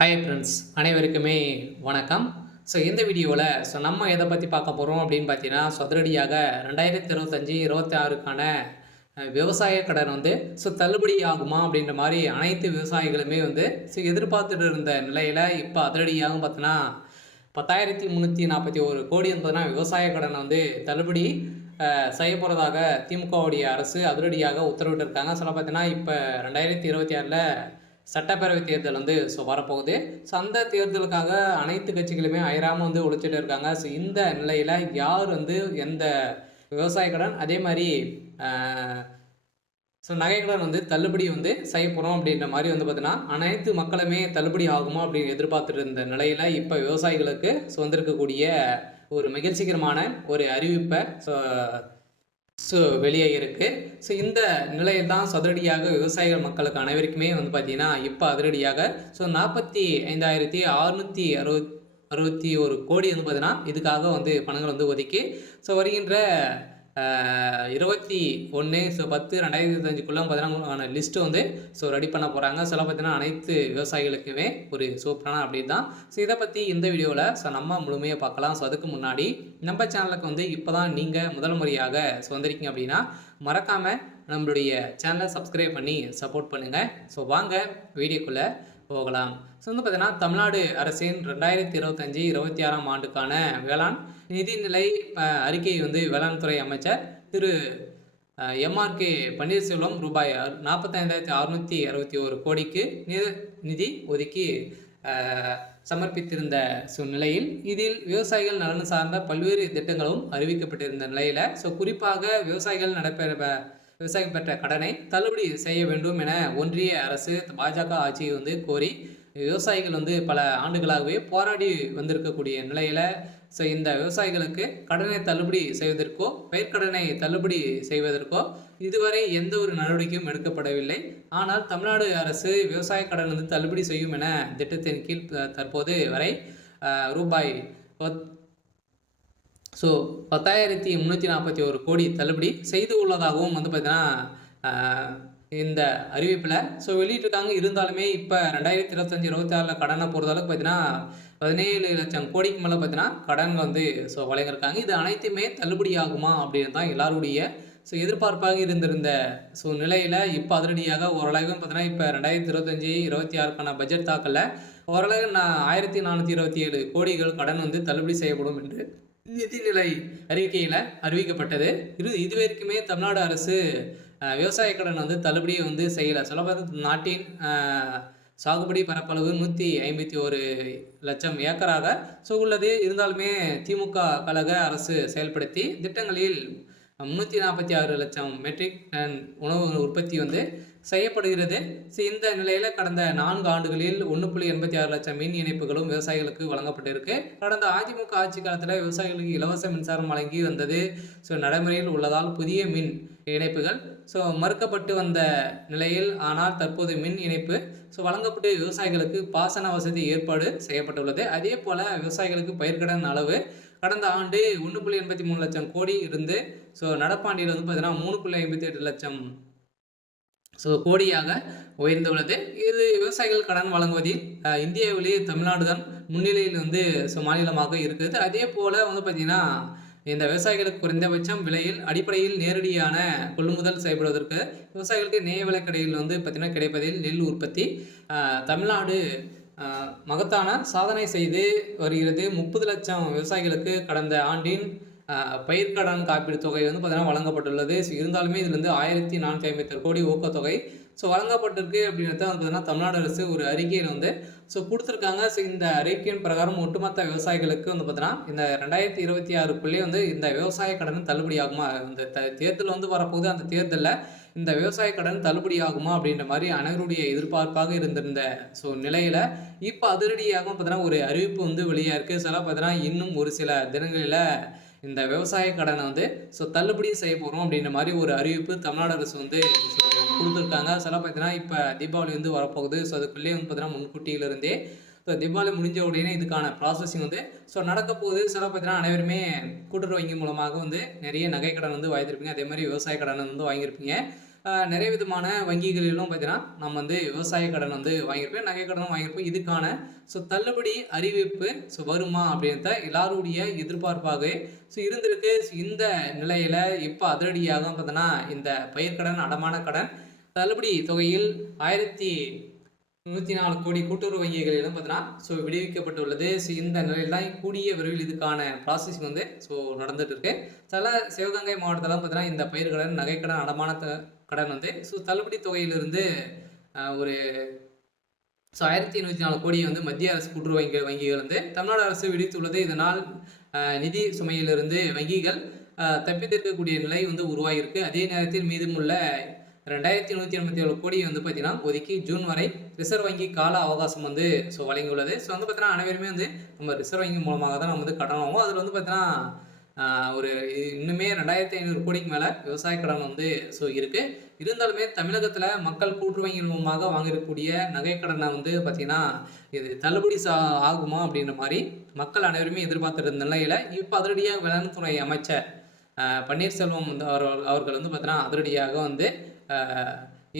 Hi friends, அனைவருக்குமே வணக்கம். இந்த வீடியோவில் நம்ம எதை பற்றி பார்க்க போகிறோம் அப்படின்னு பார்த்தீங்கன்னா, அதிரடியாக 2025, 26க்கான விவசாய கடன் தள்ளுபடி ஆகுமா அப்படின்ற மாதிரி அனைத்து விவசாயிகளுமே எதிர்பார்த்துட்டு இருந்த நிலையில் இப்போ அதிரடியாக பார்த்தீங்கன்னா 10,341 கோடி பார்த்தீங்கன்னா விவசாய கடன் தள்ளுபடி செய்ய போகிறதாக திமுகவுடைய அரசு அதிரடியாக உத்தரவிட்டிருக்காங்க. பார்த்தீங்கன்னா இப்போ 2026ல் சட்டப்பேரவை தேர்தல் வரப்போகுது. அந்த தேர்தலுக்காக அனைத்து கட்சிகளுமே அயராமல் உழைச்சிட்டு இருக்காங்க. இந்த நிலையில் யார் எந்த விவசாய கடன் அதே மாதிரி நகை கடன் தள்ளுபடி செய்ய போகிறோம் அப்படின்ற மாதிரி பார்த்தீங்கன்னா அனைத்து மக்களுமே தள்ளுபடி ஆகுமா அப்படின்னு எதிர்பார்த்துட்டு இருந்த நிலையில் இப்போ விவசாயிகளுக்கு வந்திருக்கக்கூடிய ஒரு மகிழ்ச்சிகரமான ஒரு அறிவிப்பை வெளியே இருக்குது. இந்த நிலையில் தான் அதிரடியாக விவசாயிகள் மக்களுக்கு அனைவருக்குமே பார்த்தீங்கன்னா இப்போ அதிரடியாக 45,661 கோடி பார்த்தீங்கன்னா இதுக்காக பணங்கள் ஒதுக்கி வருகின்ற 21/10/2025 பார்த்தீங்கன்னா லிஸ்ட்டு ரெடி பண்ண போகிறாங்க. பார்த்தீங்கன்னா அனைத்து விவசாயிகளுக்குமே ஒரு சூப்பரான அப்டேட் தான். இதை பற்றி இந்த வீடியோவில் நம்ம முழுமையாக பார்க்கலாம். அதுக்கு முன்னாடி நம்ம சேனலுக்கு இப்போ தான் நீங்கள் முதல் முறையாக வந்திருக்கீங்க அப்படின்னா மறக்காமல் நம்மளுடைய சேனலை சப்ஸ்கிரைப் பண்ணி சப்போர்ட் பண்ணுங்கள். வாங்க வீடியோக்குள்ளே போகலாம். பார்த்தீங்கன்னா தமிழ்நாடு அரசின் 2025-26ஆம் ஆண்டுக்கான வேளாண் நிதிநிலை அறிக்கை வேளாண் துறை அமைச்சர் திரு எம்ஆர்கே பன்னீர்செல்வம் ரூபாய் 45,661 கோடிக்கு நிதி ஒதுக்கி சமர்ப்பித்திருந்த நிலையில் இதில் விவசாயிகள் நலன் சார்ந்த பல்வேறு திட்டங்களும் அறிவிக்கப்பட்டிருந்த நிலையில் குறிப்பாக விவசாயிகள் விவசாயம் பெற்ற கடனை தள்ளுபடி செய்ய வேண்டும் என ஒன்றிய அரசு பாஜக ஆட்சியை கோரி விவசாயிகள் பல ஆண்டுகளாகவே போராடி வந்திருக்கக்கூடிய நிலையில் இந்த விவசாயிகளுக்கு கடனை தள்ளுபடி செய்வதற்கோ பயிர்க்கடனை தள்ளுபடி செய்வதற்கோ இதுவரை எந்த ஒரு நடவடிக்கையும் எடுக்கப்படவில்லை. ஆனால் தமிழ்நாடு அரசு விவசாய கடன் தள்ளுபடி செய்யும் என திட்டத்தின் கீழ் தற்போது வரை ரூபாய் 10,341 கோடி தள்ளுபடி செய்து உள்ளதாகவும் பார்த்தீங்கன்னா இந்த அறிவிப்பில் வெளியிட்டிருக்காங்க. இருந்தாலுமே இப்போ 2025-26 கடனை பொறுத்தளவுக்கு பார்த்தீங்கன்னா 17 லட்சம் கோடிக்கு மேலே பார்த்தீங்கன்னா கடன் வழங்கியிருக்காங்க. இது அனைத்துமே தள்ளுபடி ஆகுமா அப்படின்னு தான் எல்லாருடைய எதிர்பார்ப்பாக இருந்திருந்த நிலையில் இப்போ அதிரடியாக ஓரளவு பார்த்தீங்கன்னா இப்போ 2025-26க்கான பட்ஜெட் தாக்கலில் ஓரளவு 1,427 கோடிகள் கடன் தள்ளுபடி செய்யப்படும் என்று நிதிநிலை அறிக்கையில் அறிவிக்கப்பட்டது. இதுவரைக்குமே தமிழ்நாடு அரசு விவசாய கடன் தள்ளுபடியை செய்யலை. சொல்லப்போது நாட்டின் சாகுபடி பரப்பளவு 151 லட்சம் ஏக்கராக உள்ளது. இருந்தாலுமே திமுக கழக அரசு செயல்படுத்தி திட்டங்களில் 346 லட்சம் மெட்ரிக் டன் உணவு உற்பத்தி செய்யப்படுகிறது. இந்த நிலையில் கடந்த 4 ஆண்டுகளில் 1.86 லட்சம் மின் இணைப்புகளும் விவசாயிகளுக்கு வழங்கப்பட்டிருக்கு. கடந்த அதிமுக ஆட்சி காலத்தில் விவசாயிகளுக்கு இலவச மின்சாரம் வழங்கி வந்தது நடைமுறையில் உள்ளதால் புதிய மின் இணைப்புகள் மறுக்கப்பட்டு வந்த நிலையில் ஆனால் தற்போது மின் இணைப்பு வழங்கப்பட்டு விவசாயிகளுக்கு பாசன வசதி ஏற்பாடு செய்யப்பட்டுள்ளது. அதே போல் விவசாயிகளுக்கு பயிர்க்கடன் அளவு கடந்த ஆண்டு 1.83 லட்சம் கோடி இருந்து நடப்பாண்டில் பார்த்தீங்கன்னா 3.58 லட்சம் கோடியாக உயர்ந்துள்ளது. இது விவசாயிகள் கடன் வழங்குவதில் இந்தியாவிலேயே தமிழ்நாடு தான் முன்னிலையில் மாநிலமாக இருக்குது. அதே போல் பார்த்தீங்கன்னா இந்த விவசாயிகளுக்கு குறைந்தபட்சம் விலையில் அடிப்படையில் நேரடியான கொள்முதல் செய்யப்படுவதற்கு விவசாயிகளுக்கு நேய விலைக்கடையில் பார்த்தீங்கன்னா கிடைப்பதில் நெல் உற்பத்தி தமிழ்நாடு மகத்தான சாதனை செய்து வருகிறது. 30 லட்சம் விவசாயிகளுக்கு கடந்த ஆண்டின் பயிர்க்கடன் காப்பீடு தொகை பார்த்தீங்கன்னா வழங்கப்பட்டுள்ளது. இருந்தாலுமே இதில் 1,457 கோடி ஊக்கத்தொகை வழங்கப்பட்டிருக்கு அப்படின்றத பார்த்தீங்கன்னா தமிழ்நாடு அரசு ஒரு அறிக்கையில் கொடுத்துருக்காங்க. இந்த அறிக்கையின் பிரகாரம் ஒட்டுமொத்த விவசாயிகளுக்கு பார்த்தீங்கன்னா இந்த 2026க்குள்ளே இந்த விவசாய கடன் தள்ளுபடி ஆகுமா, இந்த தேர்தல் வரப்போகுது. அந்த தேர்தலில் இந்த விவசாய கடன் தள்ளுபடி ஆகுமா அப்படின்ற மாதிரி அனைவருடைய எதிர்பார்ப்பாக இருந்திருந்த நிலையில் இப்போ அதிரடியாக பார்த்தீங்கன்னா ஒரு அறிவிப்பு வெளியாக இருக்குது. பார்த்தீங்கன்னா இன்னும் ஒரு சில தினங்களில் இந்த விவசாய கடனை தள்ளுபடி செய்ய போகிறோம் அப்படின்ற மாதிரி ஒரு அறிவிப்பு தமிழ்நாடு அரசு கொடுத்துருக்காங்க. பார்த்தீங்கன்னா இப்போ தீபாவளி வரப்போகுது. அதுக்குள்ளேயே பார்த்தீங்கன்னா முன்கூட்டியிலிருந்தே தீபாவளி முடிஞ்ச உடனே இதுக்கான ப்ராசஸிங் நடக்க போகுது. பார்த்தீங்கன்னா அனைவருமே கூட்டுறவு வங்கி மூலமாக நிறைய நகை கடன் வாங்கியிருப்பீங்க. அதே மாதிரி விவசாய கடன் வாங்கியிருப்பீங்க. நிறைய விதமான வங்கிகளிலும் பார்த்தீங்கன்னா நம்ம வந்து விவசாய கடன் வந்து வாங்கியிருப்போம், நகை கடனும் வாங்கியிருப்போம். இதுக்கான தள்ளுபடி அறிவிப்பு வருமா அப்படின்றத எல்லாருடைய எதிர்பார்ப்பாகவே இருந்திருக்கு. இந்த நிலையில இப்போ அதிரடியாக பார்த்தீங்கன்னா இந்த பயிர்க்கடன், அடமான கடன் தள்ளுபடி தொகையில் 1104 கோடி கூட்டுறவு வங்கிகளிலும் பார்த்தீங்கன்னா விடுவிக்கப்பட்டுள்ளது. இந்த நிலையில் தான் கூடிய விரைவில் இதுக்கான ப்ராசஸிங் வந்து நடந்துட்டு இருக்கு. சில சிவகங்கை மாவட்டத்தில் பார்த்தீங்கன்னா இந்த பயிர்க்கடன், நகைக்கடன், அடமான கடன் வந்து தள்ளுபடி தொகையிலிருந்து ஒரு 1104 கோடி வந்து மத்திய அரசு கூட்டுறவு வங்கிகள் வந்து தமிழ்நாடு அரசு விடுவித்துள்ளது. இதனால் நிதி சுமையிலிருந்து வங்கிகள் தப்பித்திருக்கக்கூடிய நிலை வந்து உருவாகியிருக்கு. அதே நேரத்தில் மீதமுள்ள 2187 கோடி வந்து பார்த்தீங்கன்னா ஒதுக்கி ஜூன் வரை ரிசர்வ் வங்கி கால அவகாசம் வந்து வழங்கியுள்ளது. வந்து பார்த்தீங்கன்னா அனைவருமே வந்து நம்ம ரிசர்வ் வங்கி மூலமாக தான் நம்ம வந்து கடன் வாங்குவோம். அதில் வந்து பார்த்தீங்கன்னா ஒரு இன்னுமே 2500 கோடிக்கு மேலே விவசாய கடன் வந்து இருக்கு. இருந்தாலுமே தமிழகத்தில் மக்கள் கூட்டுறவு வங்கிகள் மூலமாக வாங்கக்கூடிய நகை கடனை வந்து பார்த்தீங்கன்னா இது தள்ளுபடி ஆகுமா அப்படின்ற மாதிரி மக்கள் அனைவருமே எதிர்பார்த்துட்டு இருந்த நிலையில் இப்போ அதிரடியாக வேளாண் துறை அமைச்சர் பன்னீர்செல்வம் வந்து அவர்கள் வந்து பார்த்தீங்கன்னா அதிரடியாக வந்து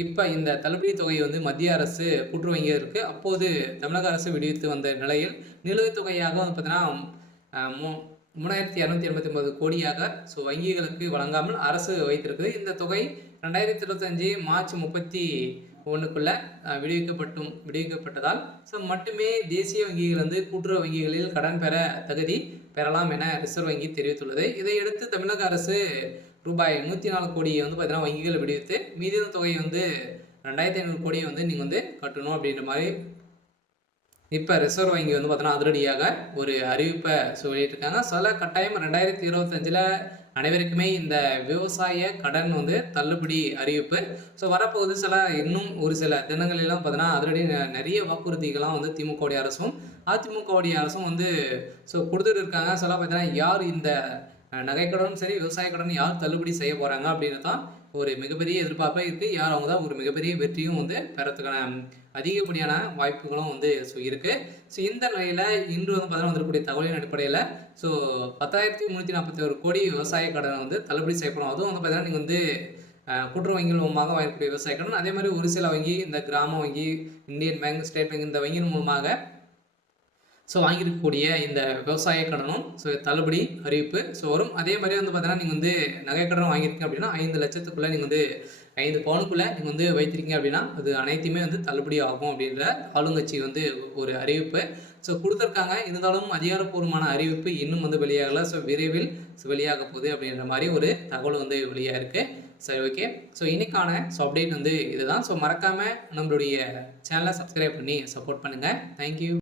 இப்போ இந்த தள்ளுபடி தொகை வந்து மத்திய அரசு கூட்டுறவு வங்கியிற்கு அப்போது தமிழக அரசு விடுவித்து வந்த நிலையில் நிலுவைத் தொகையாக வந்து பார்த்தீங்கன்னா 3289 கோடியாக வங்கிகளுக்கு வழங்காமல் அரசு வைத்திருக்கு. இந்த தொகை 2025 மார்ச் 31க்குள்ள விடுவிக்கப்பட்டதால் மட்டுமே தேசிய வங்கிகள் வந்து கூட்டுறவு வங்கிகளில் கடன் பெற தகுதி பெறலாம் என ரிசர்வ் வங்கி தெரிவித்துள்ளது. இதையடுத்து தமிழக அரசு ரூபாய் 104 கோடியை வந்து பார்த்தீங்கன்னா வங்கிகள் விடுவித்து மீதியான தொகையை வந்து 2500 கோடியை வந்து நீங்கள் வந்து கட்டணும் அப்படின்ற மாதிரி இப்போ ரிசர்வ் வங்கி வந்து பார்த்தீங்கன்னா அதிரடியாக ஒரு அறிவிப்பை வெளியிட்டிருக்காங்க. சில கட்டாயம் 2025 அனைவருக்குமே இந்த விவசாய கடன் வந்து தள்ளுபடி அறிவிப்பு வரப்போகுது. இன்னும் ஒரு சில தினங்களெல்லாம் பார்த்தீங்கன்னா அதிரடி நிறைய வாக்குறுதிகள்லாம் வந்து திமுகவுடைய அரசும் அதிமுகவுடைய அரசும் வந்து கொடுத்துட்டு இருக்காங்க. பார்த்தீங்கன்னா யார் இந்த நகைக்கடனும் சரி விவசாய கடன் யார் தள்ளுபடி செய்ய போகிறாங்க அப்படின்னு தான் ஒரு மிகப்பெரிய எதிர்பார்ப்பாக இருக்குது. யார் அவங்க தான் ஒரு மிகப்பெரிய வெற்றியும் வந்து பெறத்துக்கான அதிகப்படியான வாய்ப்புகளும் வந்து இருக்குது. இந்த நிலையில் இன்று வந்து பார்த்தீங்கன்னா வந்திருக்கக்கூடிய தகவலின் அடிப்படையில் 10,341 கோடி விவசாய கடனை வந்து தள்ளுபடி செய்யப்படும். அதுவும் வந்து பார்த்தீங்கன்னா நீங்கள் வந்து கூட்டுறவு வங்கிகள் மூலமாக வாங்கக்கூடிய விவசாய கடன், அதே மாதிரி ஒரு சில வங்கி இந்த கிராம வங்கி, இந்தியன் பேங்க், ஸ்டேட் பேங்க் இந்த வங்கியின் மூலமாக வாங்கியிருக்கக்கூடிய இந்த விவசாய கடனும் தள்ளுபடி அறிவிப்பு வரும். அதே மாதிரி வந்து பார்த்தீங்கன்னா நீங்கள் வந்து நகைக்கடன் வாங்கியிருக்கீங்க அப்படின்னா 5 லட்சத்துக்குள்ளே நீங்கள் வந்து 5 பவுனுக்குள்ளே நீங்கள் வந்து வைத்திருக்கீங்க அப்படின்னா அது அனைத்துமே வந்து தள்ளுபடி ஆகும் அப்படின்ற ஆளுங்கட்சி வந்து ஒரு அறிவிப்பு கொடுத்துருக்காங்க. இருந்தாலும் அதிகாரப்பூர்வமான அறிவிப்பு இன்னும் வந்து வெளியாகலை. விரைவில் வெளியாக போகுது அப்படின்ற மாதிரி ஒரு தகவல் வந்து வெளியாக இருக்குது. சரி, ஓகே. இன்னைக்கான அப்டேட் வந்து இதுதான். மறக்காமல் நம்மளுடைய சேனலை சப்ஸ்கிரைப் பண்ணி சப்போர்ட் பண்ணுங்கள். தேங்க்யூ.